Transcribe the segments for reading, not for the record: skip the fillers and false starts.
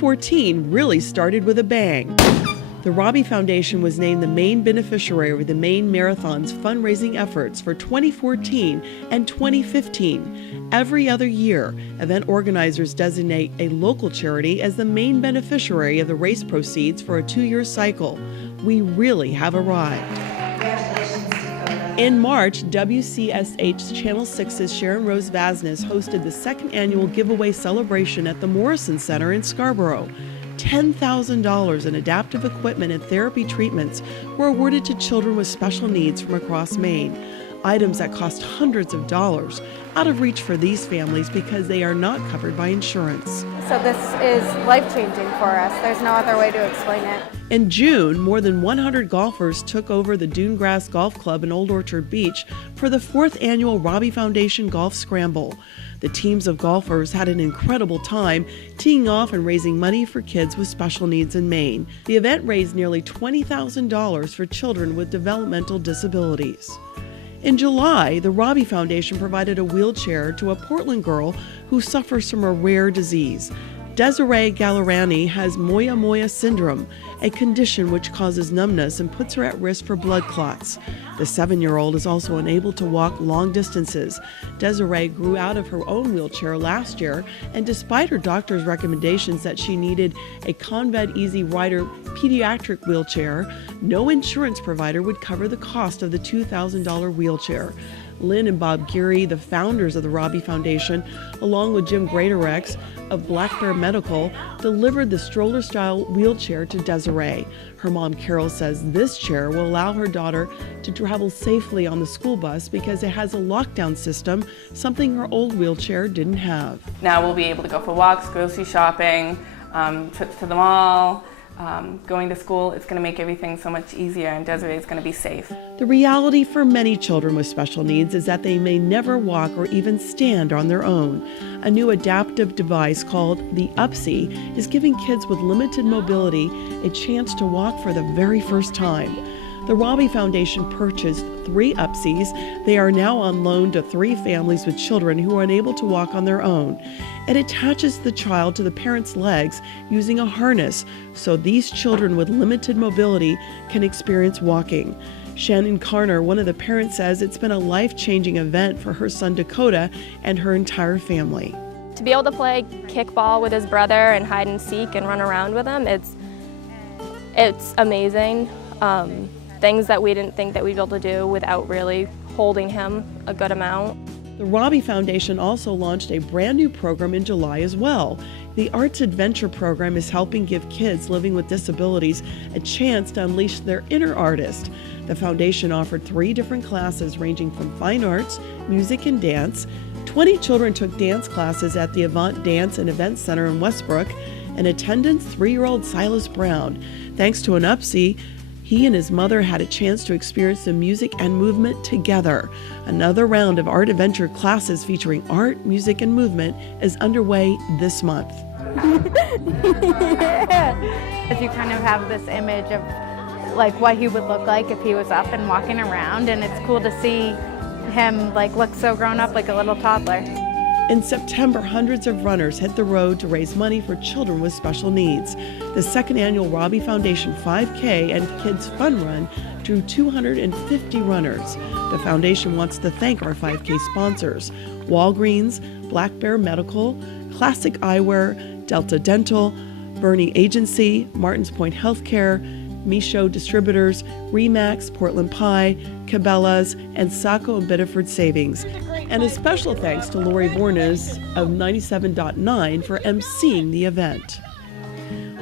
2014 really started with a bang. The Robbie Foundation was named the main beneficiary of the Maine Marathon's fundraising efforts for 2014 and 2015. Every other year, event organizers designate a local charity as the main beneficiary of the race proceeds for a 2-year cycle. We really have arrived. In March, WCSH Channel 6's Sharon Rose Vasnes hosted the second annual giveaway celebration at the Morrison Center in Scarborough. $10,000 in adaptive equipment and therapy treatments were awarded to children with special needs from across Maine. Items that cost hundreds of dollars, out of reach for these families because they are not covered by insurance. So this is life-changing for us. There's no other way to explain it. In June, more than 100 golfers took over the Dunegrass Golf Club in Old Orchard Beach for the 4th annual Robbie Foundation Golf Scramble. The teams of golfers had an incredible time teeing off and raising money for kids with special needs in Maine. The event raised nearly $20,000 for children with developmental disabilities. In July, the Robbie Foundation provided a wheelchair to a Portland girl who suffers from a rare disease. Desiree Gallerani has Moya-Moya syndrome, a condition which causes numbness and puts her at risk for blood clots. The 7-year-old is also unable to walk long distances. Desiree grew out of her own wheelchair last year, and despite her doctor's recommendations that she needed a Convad Easy Rider pediatric wheelchair, no insurance provider would cover the cost of the $2,000 wheelchair. Lynn and Bob Geary, the founders of the Robbie Foundation, along with Jim Greatorex of Black Bear Medical, delivered the stroller-style wheelchair to Desiree. Her mom, Carol, says this chair will allow her daughter to travel safely on the school bus because it has a lockdown system, something her old wheelchair didn't have. Now we'll be able to go for walks, grocery shopping, trips to the mall. Going to school, it's going to make everything so much easier, and Desiree is going to be safe. The reality for many children with special needs is that they may never walk or even stand on their own. A new adaptive device called the UPSI is giving kids with limited mobility a chance to walk for the very first time. The Robbie Foundation purchased 3 UPSIs. They are now on loan to 3 families with children who are unable to walk on their own. It attaches the child to the parent's legs using a harness so these children with limited mobility can experience walking. Shannon Carner, one of the parents, says it's been a life-changing event for her son Dakota and her entire family. To be able to play kickball with his brother and hide and seek and run around with him, it's amazing. Things that we didn't think that we'd be able to do without really holding him a good amount. The Robbie Foundation also launched a brand new program in July as well. The Arts Adventure program is helping give kids living with disabilities a chance to unleash their inner artist. The foundation offered 3 different classes ranging from fine arts, music, and dance. 20 children took dance classes at the Avant Dance and Event Center in Westbrook. In attendance, 3-year-old Silas Brown. Thanks to an UPSI, he and his mother had a chance to experience the music and movement together. Another round of art adventure classes featuring art, music, and movement is underway this month. If you kind of have this image of like what he would look like if he was up and walking around, and it's cool to see him like look so grown up like a little toddler. In September, hundreds of runners hit the road to raise money for children with special needs. The second annual Robbie Foundation 5K and Kids Fun Run drew 250 runners. The foundation wants to thank our 5K sponsors: Walgreens, Black Bear Medical, Classic Eyewear, Delta Dental, Bernie Agency, Martins Point Healthcare, Michaud Distributors, Remax, Portland Pie, Cabela's, and Saco and Biddeford Savings. And a special thanks to Lori Bornes of 97.9 for emceeing the event.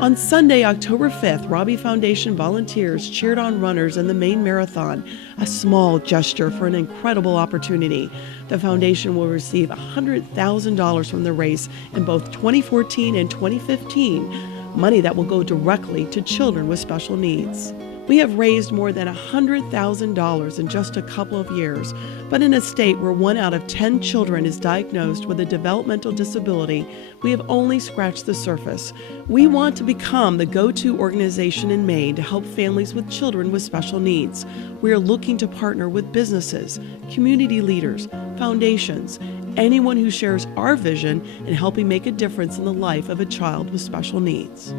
On Sunday, October 5th, Robbie Foundation volunteers cheered on runners in the Maine Marathon, a small gesture for an incredible opportunity. The foundation will receive $100,000 from the race in both 2014 and 2015, money that will go directly to children with special needs. We have raised more than $100,000 in just a couple of years, but in a state where 1 out of 10 children is diagnosed with a developmental disability, we have only scratched the surface. We want to become the go-to organization in Maine to help families with children with special needs. We are looking to partner with businesses, community leaders, foundations, anyone who shares our vision in helping make a difference in the life of a child with special needs.